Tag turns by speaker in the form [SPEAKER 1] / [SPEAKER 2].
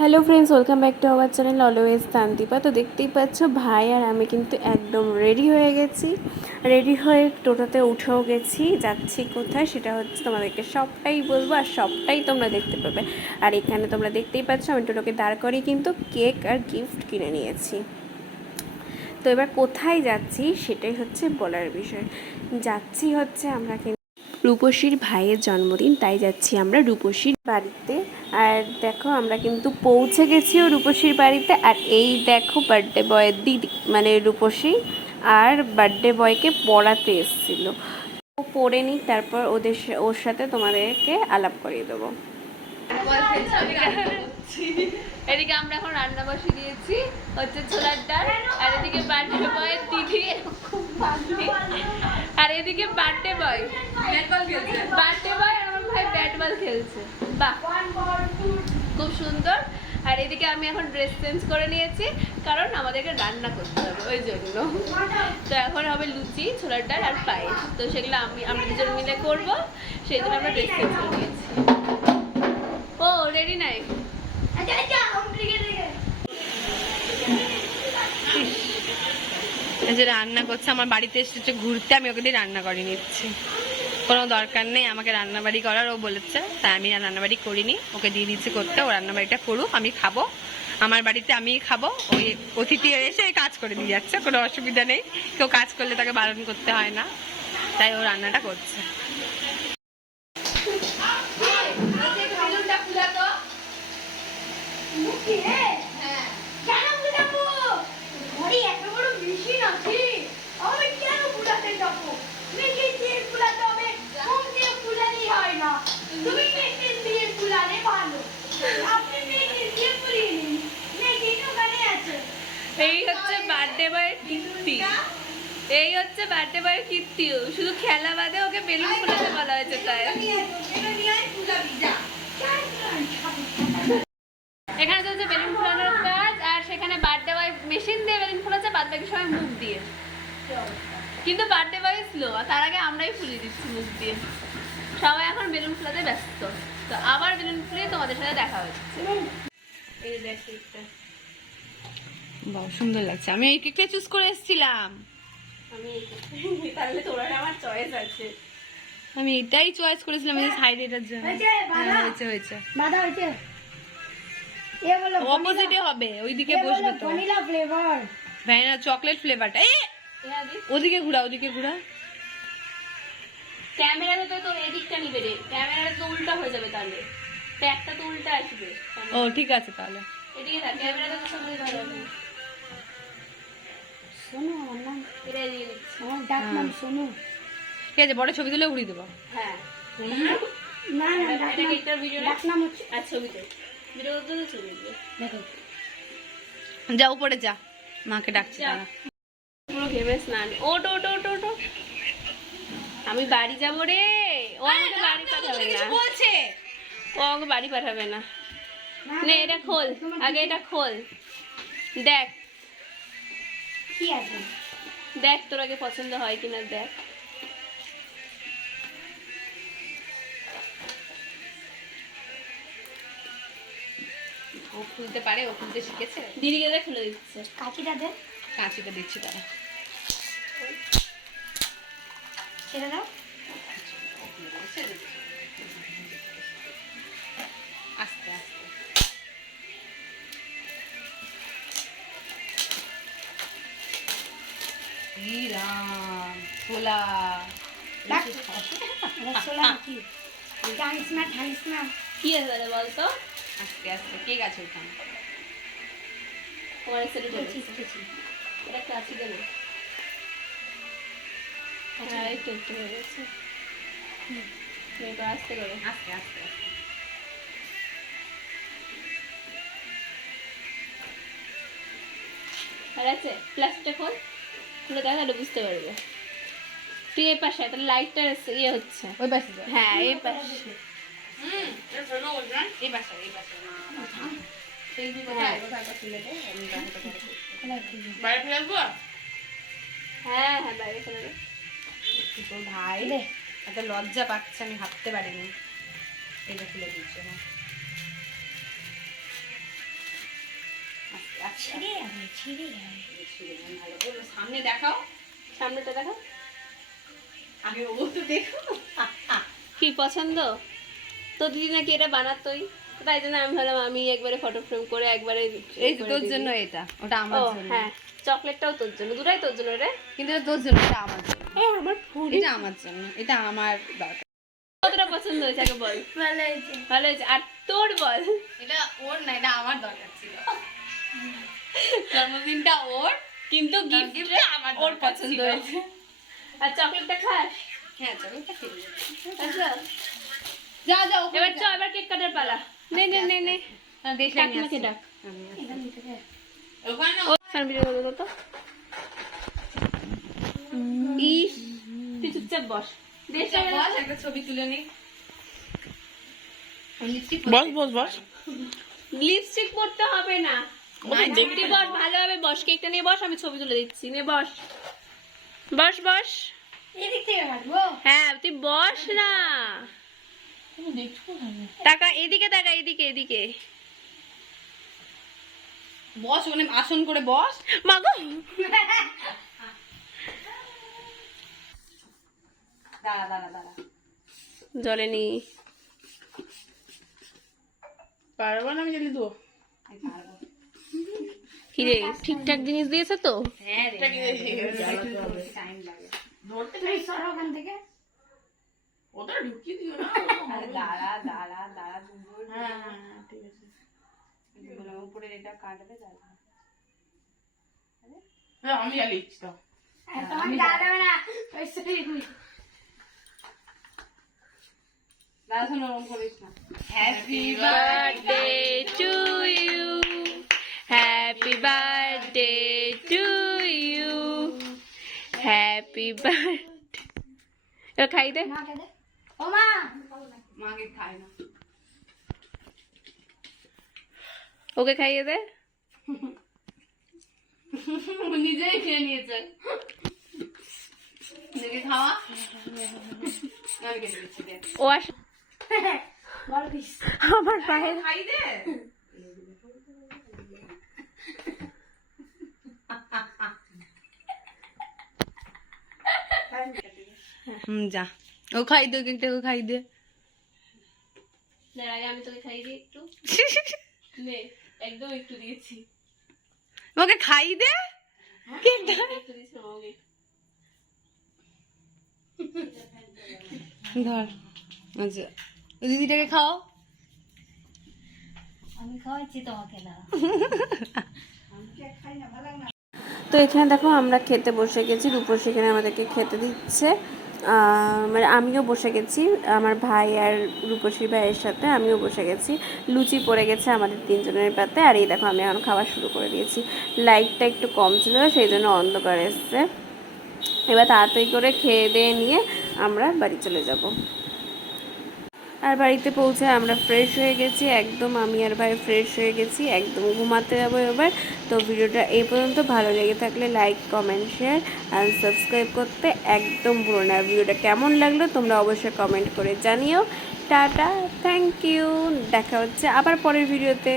[SPEAKER 1] Hello friends welcome back to our channel always তান্তিপা তো দেখতেই পাচ্ছ, ভাই আর আমি কিন্তু একদম রেডি হয়ে গেছি। রেডি হয়ে টোটোতে উঠেও গেছি, যাচ্ছি কোথায় সেটা হচ্ছে তোমাদেরকে সবটাই বলব আর সবটাই তোমরা দেখতে পাবে। আর এখানে তোমরা দেখতেই পাচ্ছ, আমি টোটোকে দাঁড় করিয়ে কিন্তু কেক আর গিফট কিনে নিয়েছি। তো এবার কোথায় যাচ্ছি সেটাই হচ্ছে বলার বিষয়। যাচ্ছি হচ্ছে আমরা কিন্তু রূপসীর ভাইয়ের জন্মদিন, তাই যাচ্ছি আমরা রূপসীর বাড়িতে। আর দেখো, আমরা কিন্তু পৌঁছে গেছিও রূপসীর বাড়িতে। আর এই দেখো বার্থডে বয়ের দিদি মানে রূপসী আর বার্থডে বয়কে পড়াতে এসেছিল। ও পড়ে নিক, তারপর ওদের ওর সাথে তোমাদেরকে আলাপ করিয়ে দেবো।
[SPEAKER 2] এদিকে আমরা এখন রান্না বসে দিয়েছি, হচ্ছে ছোলার ডাল, আর এদিকে বার্থডে বয়ের দিদি। এদিকে বার্থডে বয়। বার্থডে বয় আর আমার ভাই ব্যাট বল খেলছে। বাহ। খুব সুন্দর। আর এদিকে আমি এখন ড্রেস চেঞ্জ করে নিয়েছি কারণ আমাদেরকে রান্না করতে হবে ওই জন্য। তো এখন হবে লুচি ছোলার ডাল আর পায়েস। তো সেগুলো আমি আমরা দুজন মিলে করব সেই জন্য আমরা ড্রেস চেঞ্জ করে নিয়েছি। ও রেডি নাই
[SPEAKER 3] এই যে রান্না করছে আমার বাড়িতে এসেছে ঘুরতে আমি ওকে দিয়ে রান্না করে নিচ্ছি কোনো দরকার নেই আমাকে রান্নাবাড়ি করার ও বলেছে তাই আমি আর রান্নাবাড়ি করিনি ওকে দিয়ে দিচ্ছি করতে ও রান্নাবাড়িটা করুক আমি খাব আমার বাড়িতে আমিই খাব ওই অতিথি এসে কাজ করে দিয়ে যাচ্ছে কোনো অসুবিধা নেই কেউ কাজ করলে তাকে বারণ করতে হয় না তাই ও রান্নাটা করছে
[SPEAKER 2] এই হচ্ছে বার্থডে বয়ের কীর্তি। এই হচ্ছে বার্থডে বয়ের কীর্তি। শুধু খেলা বাদে ওকে বেলুন ফোলাতে বলা হয়েছে তাই। এখানে চলছে বেলুন ফোলানোর কাজ আর সেখানে বার্থডে বয় মেশিন দিয়ে বেলুন ফোলাচ্ছে বাদ বাকি সবাই মুখ দিয়ে। কিন্তু বার্থডে বয় স্লো তার আগে আমরাই ফুলিয়ে দিচ্ছি মুখ দিয়ে। সবাই এখন বেলুন ফোলাতে ব্যস্ত। তো আবার বেলুন ফুলিয়ে তোমাদের সাথে দেখা হচ্ছে। এই দেখ
[SPEAKER 3] বাহ সুন্দর লাগছে। আমি এই কেকটা চুজ করে এসেছিলাম।
[SPEAKER 2] আমি তাহলে তোর আমার চয়েস আছে।
[SPEAKER 3] আমি এটাই চয়েস করেছিলাম এই সাইড এটার জন্য।
[SPEAKER 4] হয়েছে,
[SPEAKER 3] হ্যাঁ হয়েছে
[SPEAKER 4] বাধা হয়েছে।
[SPEAKER 3] অপোজিটে হবে ওইদিকে বসবে তো।
[SPEAKER 4] ভ্যানিলা ফ্লেভার
[SPEAKER 3] ভ্যানিলা চকলেট ফ্লেভারটা এই ওদিকে ঘুরা ওদিকে ঘুরা।
[SPEAKER 2] ক্যামেরাতে তো তোর এদিকটা নিবে রে। ক্যামেরাতে তো উল্টা হয়ে যাবে তাহলে। ট্যাগটা তো উল্টা আসবে।
[SPEAKER 3] ও ঠিক আছে তাহলে।
[SPEAKER 2] এদিকে থাক তো সামনে
[SPEAKER 4] শোনো আমার নাম
[SPEAKER 2] দিয়ে দিচ্ছি।
[SPEAKER 4] আমার ডাক নাম শোনো
[SPEAKER 3] ঠিক আছে বড় ছবি তুলে উড়িয়ে দেবো।
[SPEAKER 2] হ্যাঁ।
[SPEAKER 4] না না ডাক
[SPEAKER 2] এটা
[SPEAKER 4] নাম
[SPEAKER 2] ভিডিও?
[SPEAKER 4] ডাক নাম হচ্ছে
[SPEAKER 2] আর ছবিতে। ভিডিও তো ছবি
[SPEAKER 4] দেখো।
[SPEAKER 3] যা উপরে যা। মাকে ডাকছি
[SPEAKER 2] পুরো ঘেমে স্নান। ওট ওট ওট ওট। আমি বাড়ি যাব রে। ও আমাকে বাড়ি পাঠাবে না।
[SPEAKER 3] বলছে?
[SPEAKER 2] ও আমাকে বাড়ি পাঠাবে না। নে এটা খোল। আগে এটা খোল। দেখ।
[SPEAKER 4] কি আছে?
[SPEAKER 2] দেখ তোর আগে পছন্দ হয় কিনা দেখ।
[SPEAKER 3] ও খুলতে পারে ও খুলতে শিখেছে?
[SPEAKER 2] দিদিকে দেখ খুলে দিচ্ছে।
[SPEAKER 4] কাকিটা দে।
[SPEAKER 3] কাঁচিটা দিচ্ছি তারা
[SPEAKER 4] ছেড়ে দাও
[SPEAKER 3] আস্তে আস্তে। রাম ছোলা।
[SPEAKER 4] ডাক কি টাইস না টাইস না।
[SPEAKER 2] কি আছে তাহলে বলতো?
[SPEAKER 3] আস্তে আস্তে। কে গেছে ওখানে?
[SPEAKER 2] তোমার
[SPEAKER 4] খেয়েছি
[SPEAKER 2] এটা দেব হ্যাঁ একটু একটু হয়ে গেছে। হুম আস্তে করে।
[SPEAKER 3] আস্তে আস্তে আস্তে।
[SPEAKER 2] আর আছে প্লাস্টিকটা খোল। খুলে দেখা বুঝতে পারবে। তুই এই পাশে তাহলে লাইটটা ইয়ে হচ্ছে।
[SPEAKER 3] ওই পাশে
[SPEAKER 2] হ্যাঁ এই পাশে
[SPEAKER 3] হুম এই পাশে এই পাশে।
[SPEAKER 2] হ্যাঁ।
[SPEAKER 3] বাইরে ফেলে আসব?
[SPEAKER 2] হ্যাঁ হ্যাঁ বাইরে ফেলে
[SPEAKER 3] ভাই লজ্জা পাচ্ছে আমি ভাবতে পারিনি। এটা খুলে দিচ্ছি হ্যাঁ। সামনে দেখাও।
[SPEAKER 1] সামনেটা দেখো
[SPEAKER 3] আগে ও তো দেখো।
[SPEAKER 1] কি পছন্দ? তো দিদি নাকি এটা বানাতোই তাই? জন্য আমি ভাবলাম আমি একবারে ফটো ফ্রেম করে একবারে
[SPEAKER 3] এই তোর জন্য এটা ওটা আমার জন্য।
[SPEAKER 1] হ্যাঁ চকলেটটাও তোর জন্য। দুটাই তোর জন্য রে।
[SPEAKER 3] কিন্তু তোর জন্য এটা আমার জন্য।
[SPEAKER 1] আমার ফুল।
[SPEAKER 3] এটা আমার জন্য এটা আমার দরকার।
[SPEAKER 1] কতটা পছন্দ হয়েছে আগে বল।
[SPEAKER 4] ভালো হয়েছে।
[SPEAKER 1] ভালো হয়েছে। আর তোর বল।
[SPEAKER 3] এটা ওর না এটা আমার দরকার ছিল। জন্মদিনটা ওর
[SPEAKER 1] কিন্তু গিফট
[SPEAKER 3] আমার
[SPEAKER 1] ওর পছন্দ হয়েছে। আর চকলেটটা খাস?
[SPEAKER 3] হ্যাঁ চকলেটটা খেয়ে
[SPEAKER 1] আচ্ছা।
[SPEAKER 3] যা যা
[SPEAKER 1] এবার চ এবার কেক কাটার পালা। নে নে নে নে। কাকিমাকে ডাক।
[SPEAKER 3] ওখানে
[SPEAKER 1] ও ফ্যান ভিডিও করব তো। ইস তুই চুপচাপ বস।
[SPEAKER 3] একটা ছবি তুলে নি।
[SPEAKER 5] বস বস বস।
[SPEAKER 1] লিপস্টিক পরতে হবে না। বস ভালোভাবে বস। কেকটা নিয়ে বস আমি ছবি তুলে দিচ্ছি। নে বস। বস বস।
[SPEAKER 4] এদিক থেকে কাটবো
[SPEAKER 1] হ্যাঁ তুই বস না। টাকা এদিকে টাকা এদিকে এদিকে।
[SPEAKER 3] বস মানে আসন করে বস।
[SPEAKER 1] মাগো
[SPEAKER 3] দাঁড়া দাঁড়া দাঁড়া
[SPEAKER 1] জলে নি
[SPEAKER 5] পারব না আমি জেলে দেবো?
[SPEAKER 1] কিরে ঠিকঠাক জিনিস দিয়েছে তো?
[SPEAKER 3] হ্যাঁ দাঁড়া দুপুর
[SPEAKER 5] হ্যাঁ হ্যাঁ ঠিক আছে।
[SPEAKER 3] উপরে এটা কাটবে তারপর
[SPEAKER 5] আমি আর তো
[SPEAKER 4] আর তোমার না।
[SPEAKER 3] Happy
[SPEAKER 1] birthday to you happy birthday to you happy birthday এবার খাই দে।
[SPEAKER 4] ও মা।
[SPEAKER 3] মাকে খায় না।
[SPEAKER 1] ওকে খাইয়ে দে।
[SPEAKER 3] ও নিজেই খেয়ে নিয়েছে। দেখে খাওয়া।
[SPEAKER 1] ও আস আমার পায়ে
[SPEAKER 3] খাই দে। যা। ও খাই দে কেকটা ও খাই দে।
[SPEAKER 1] আমি তোকে খাইয়ে দিই একটু। নে একদম একটু দিয়েছি।
[SPEAKER 3] ওকে খাই দে? কেকটা
[SPEAKER 1] একটু দিয়েছি আমাকে
[SPEAKER 3] ধর। আচ্ছা। দিদিটাকে খাও।
[SPEAKER 4] আমি খাওয়াচ্ছি তোমাকে না।
[SPEAKER 1] তো এখানে দেখো আমরা খেতে বসে গেছি দুপুর সেখানে আমাদেরকে খেতে দিচ্ছে। মানে আমিও বসে গেছি আমার ভাই আর রূপসী ভাইয়ের সাথে আমিও বসে গেছি। লুচি পড়ে গেছে আমাদের তিনজনের পাতে আর এই দেখো আমি এখন খাওয়া শুরু করে দিয়েছি। লাইটটা একটু কম ছিল সেই জন্য অন্ধকার এসছে। এবার তাড়াতাড়ি করে খেয়ে দিয়ে নিয়ে আমরা বাড়ি চলে যাব। আর বাড়িতে পৌঁছে আমরা ফ্রেশ হয়ে গেছি, একদম আমি আর ভাই ফ্রেশ হয়ে গেছি, একদম ঘুমাতে যাব এবার। তো ভিডিওটা এই পর্যন্ত, ভালো লেগে থাকলে লাইক কমেন্ট শেয়ার আর সাবস্ক্রাইব করতে একদম ভুলো না। ভিডিওটা কেমন লাগল তোমরা অবশ্যই কমেন্ট করে জানিও। টাটা থ্যাংক ইউ দেখা হচ্ছে আবার পরের ভিডিওতে